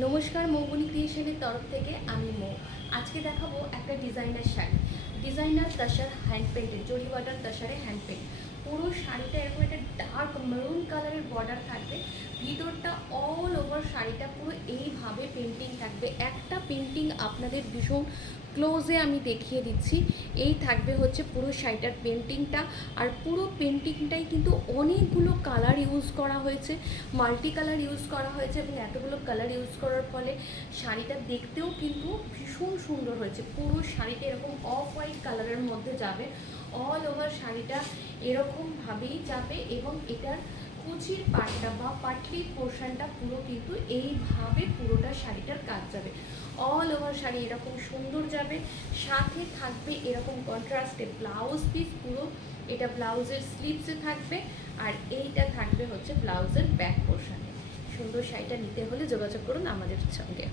নমস্কার, মৌবনী ক্রিয়েশনের তরফ থেকে আমি মৌ। আজকে দেখাবো একটা designer sari, designer তাসার hand painted, জরি বর্ডার তাসারে হ্যান্ড পেন্ট। পুরো শাড়িটা এরকম একটা ডার্ক মেরুন কালারের বর্ডার থাকবে, ভিতরটা অল ওভার শাড়িটা পুরো এইভাবে পেন্টিং থাকবে। একটা পেন্টিং আপনাদের ভীষণ ক্লোজে আমি দেখিয়ে দিচ্ছি। এই থাকবে হচ্ছে পুরো শাড়িটার পেন্টিংটা, আর পুরো পেন্টিংটাই কিন্তু অনেকগুলো কালার ইউজ করা হয়েছে, মাল্টি কালার ইউজ করা হয়েছে, এবং এতগুলো কালার ইউজ করার ফলে শাড়িটা দেখতেও কিন্তু ভীষণ সুন্দর হয়েছে। পুরো শাড়িটা এরকম অফ হোয়াইট কালারের মধ্যে যাবে, অল ওভার শাড়িটা এরকমভাবেই যাবে, এবং এটার কুচির পাটটা বা পাটলির পোর্শনটা পুরো কিন্তু এইভাবে পুরোটা শাড়িটার কাজ যাবে। অল ওভার শাড়ি এরকম সুন্দর যাবে, সাথে থাকবে এরকম কন্ট্রাস্টে ব্লাউজ পিস, পুরো এটা ব্লাউজের স্লিভসে থাকবে, আর এইটা থাকবে হচ্ছে ব্লাউজের ব্যাক পোর্শনে। সুন্দর শাড়িটা নিতে হলে যোগাযোগ করুন আমাদের সঙ্গে।